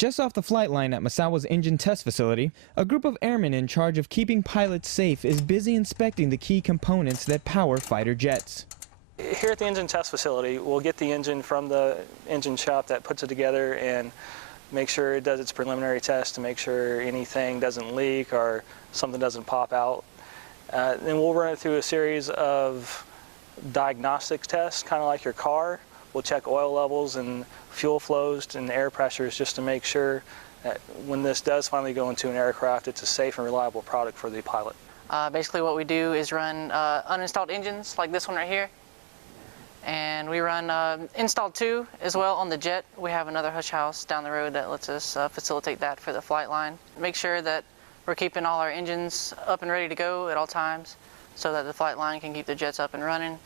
Just off the flight line at Misawa's engine test facility, a group of airmen in charge of keeping pilots safe is busy inspecting the key components that power fighter jets. Here at the engine test facility, we'll get the engine from the engine shop that puts it together and make sure it does its preliminary test to make sure anything doesn't leak or something doesn't pop out. Then we'll run it through a series of diagnostics tests, kind of like your car. We'll check oil levels and fuel flows and air pressures just to make sure that when this does finally go into an aircraft, it's a safe and reliable product for the pilot. Basically what we do is run uninstalled engines like this one right here. And we run installed 2 as well on the jet. We have another hush house down the road that lets us facilitate that for the flight line. Make sure that we're keeping all our engines up and ready to go at all times so that the flight line can keep the jets up and running.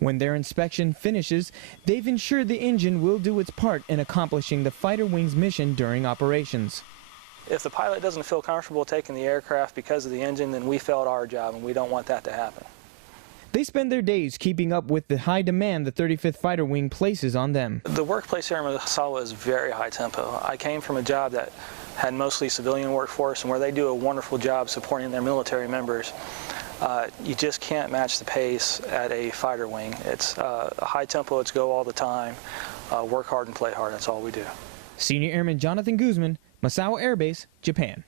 When their inspection finishes, they've ensured the engine will do its part in accomplishing the fighter wing's mission during operations. If the pilot doesn't feel comfortable taking the aircraft because of the engine, then we failed our job, and we don't want that to happen. They spend their days keeping up with the high demand the 35th Fighter Wing places on them. The workplace here in Misawa is very high tempo. I came from a job that had mostly civilian workforce and where they do a wonderful job supporting their military members. You just can't match the pace at a fighter wing. It's a high tempo, it's go all the time, work hard and play hard, that's all we do. Senior Airman Jonathon Guzman, Misawa Air Base, Japan.